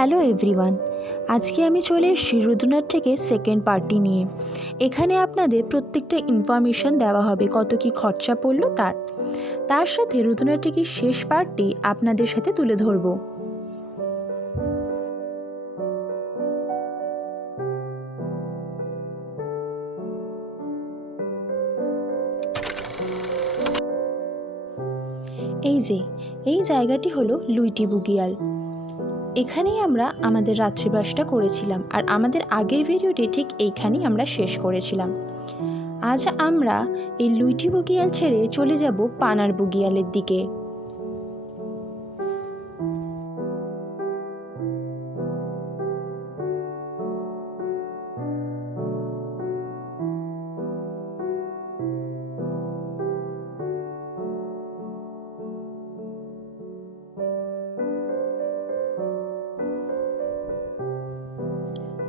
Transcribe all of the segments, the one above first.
Hello everyone, আজকে আমি চলে এসেছি রুদ্রনাথ থেকে সেকেন্ড পার্টি নিয়ে। এখানে আপনাদের প্রত্যেকটা ইনফরমেশান দেওয়া হবে, কত কি খরচা পড়ল তার। তার সাথে রুদ্রনাথ টিকির শেষ পার্টটি আপনাদের সাথে তুলে ধরবো। এই যে, এই জায়গাটি হলো লুইটি বুগিয়াল। এখানেই আমরা আমাদের রাত্রিবাসটা করেছিলাম আর আমাদের আগের ভিডিওটি ঠিক এইখানেই আমরা শেষ করেছিলাম। আজ আমরা এই লুইটি বগিয়াল ছেড়ে চলে যাব পানার বগিয়ালের দিকে।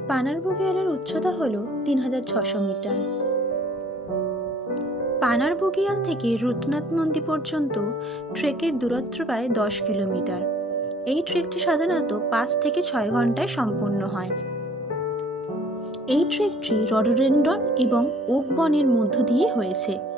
পানার বুগিয়ালের উচ্চতা হল তিন হাজার ছশো মিটার। পানার বুগিয়াল থেকে রুদ্রনাথ মন্দির পর্যন্ত ট্রেকের দূরত্ব প্রায় দশ কিলোমিটার। এই ট্রেকটি সাধারণত পাঁচ থেকে ছয় ঘন্টায় সম্পন্ন হয়। এই ট্রেকটি রডোডেন্ড্রন এবং ওক বনের মধ্য দিয়ে হয়েছে।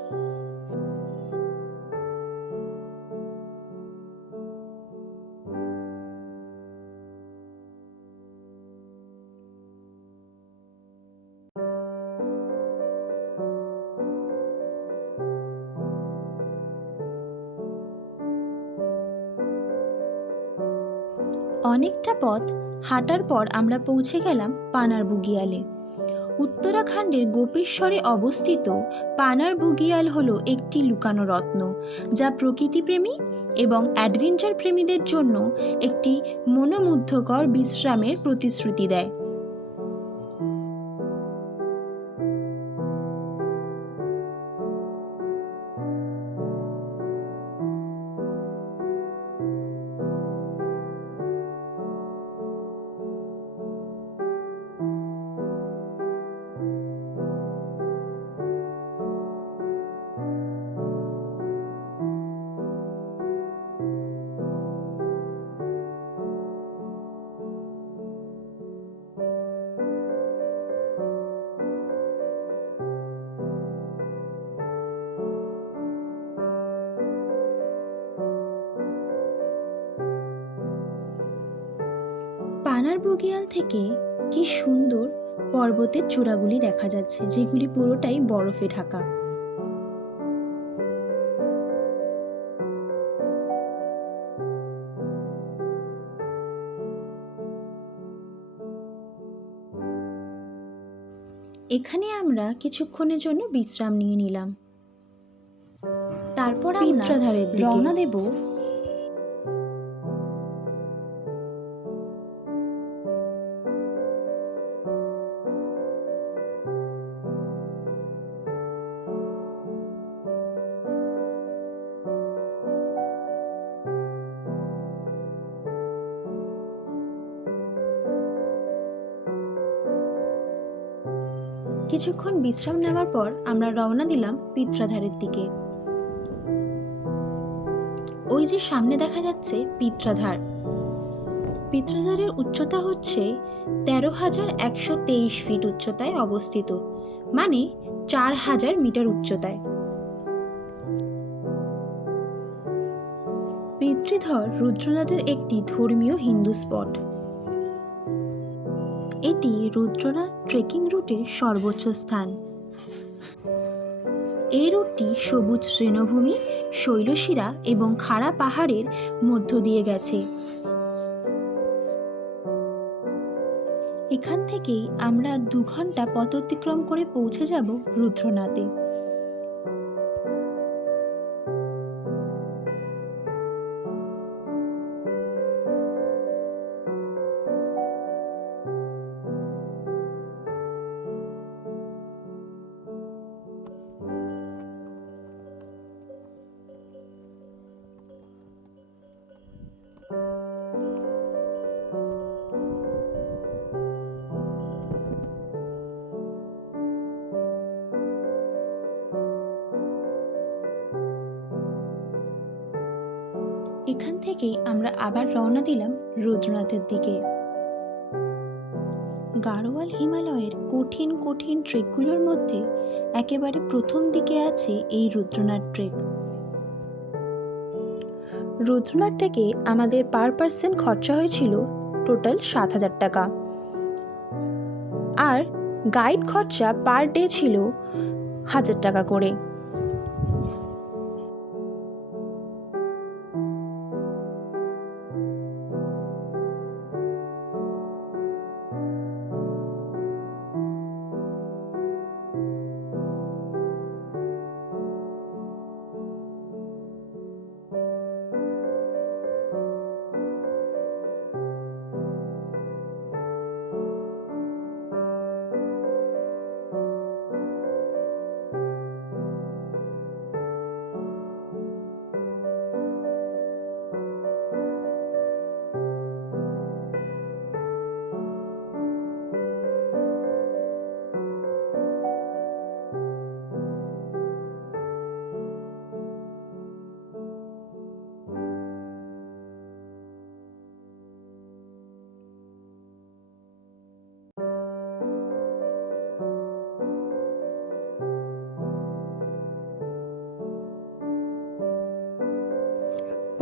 অনেকটা পথ হাঁটার পর আমরা পৌঁছে গেলাম পানার বুগিয়ালে। উত্তরাখণ্ডের গোপেশ্বরে অবস্থিত পানার বুগিয়াল হল একটি লুকানো রত্ন যা প্রকৃতিপ্রেমী এবং অ্যাডভেঞ্চার প্রেমীদের জন্য একটি মনোমুগ্ধকর বিশ্রামের প্রতিশ্রুতি দেয়। পানার বুগিয়াল থেকে কি সুন্দর পর্বতের চূড়াগুলি দেখা যাচ্ছে যেগুলি পুরোটাই বরফে ঢাকা। এখানে আমরা কিছুক্ষণের জন্য বিশ্রাম নিয়ে নিলাম। তারপর আমরা রওনা দেব কিছুক্ষণ বিশ্রাম নেওয়ার পর আমরা রওনা দিলাম পিত্রাধারের দিকে। ওই যে সামনে দেখা যাচ্ছে পিত্রাধার। পিত্রাধারের উচ্চতা হচ্ছে তেরো হাজার একশো তেইশ ফিট উচ্চতায় অবস্থিত মানে চার হাজার মিটার উচ্চতায়। পিতৃধর রুদ্রনাথের একটি ধর্মীয় হিন্দু স্পট। এটি রুদ্রনাথ ট্রেকিং রুটের সর্বোচ্চ স্থান। এই রুটটি সবুজ তৃণভূমি, শৈলশিরা এবং খাড়া পাহাড়ের মধ্য দিয়ে গেছে। এখান থেকেই আমরা দু ঘণ্টা পথ অতিক্রম করে পৌঁছে যাব রুদ্রনাথে। এখান থেকেই আমরা আবার রওনা দিলাম রুদ্রনাথের দিকে। গাড়োয়াল হিমালয়ের কঠিন কঠিন ট্রেকগুলোর মধ্যে একেবারে প্রথম দিকে আছে এই রুদ্রনাথ ট্রেক। রুদ্রনাথ ট্রেকে আমাদের পার পার্সন খরচা হয়েছিল টোটাল সাত হাজার টাকা। আর গাইড খরচা পার ডে ছিল হাজার টাকা করে।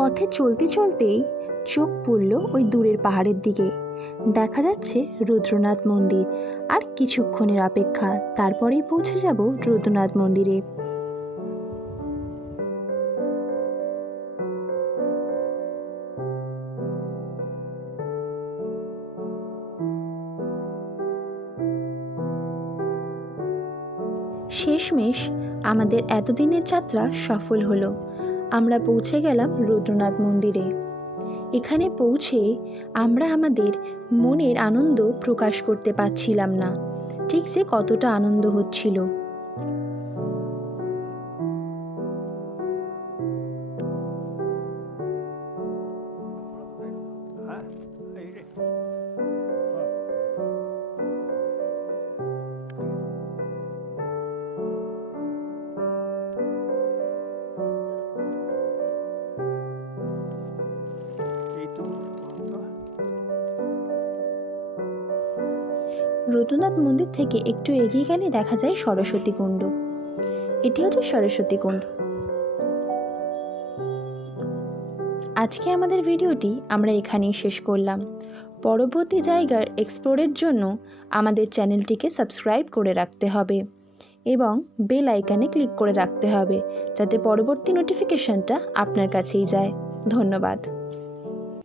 পথে চলতে চলতেই চোখ পড়ল ওই দূরের পাহাড়ের দিকে। দেখা যাচ্ছে রুদ্রনাথ মন্দির। আর কিছুক্ষণের অপেক্ষা, তারপরেই পৌঁছে যাব রুদ্রনাথ মন্দিরে। শেষমেশ আমাদের এতদিনের যাত্রা সফল হলো। আমরা পৌঁছে গেলাম রুদ্রনাথ মন্দিরে। এখানে পৌঁছে আমরা আমাদের মনের আনন্দ প্রকাশ করতে পারছিলাম না। ঠিক যে কতটা আনন্দ হচ্ছিল। রুদ্রনাথ মন্দির থেকে একটু এগিয়ে গেলে দেখা যায় সরস্বতী কুণ্ড। এটি হচ্ছে সরস্বতী কুণ্ড। আজকে আমাদের ভিডিওটি আমরা এখানেই শেষ করলাম। পরবর্তী জায়গার এক্সপ্লোরের জন্য আমাদের চ্যানেলটিকে সাবস্ক্রাইব করে রাখতে হবে এবং বেল আইকনে ক্লিক করে রাখতে হবে, যাতে পরবর্তী নোটিফিকেশনটা আপনার কাছেই যায়। ধন্যবাদ।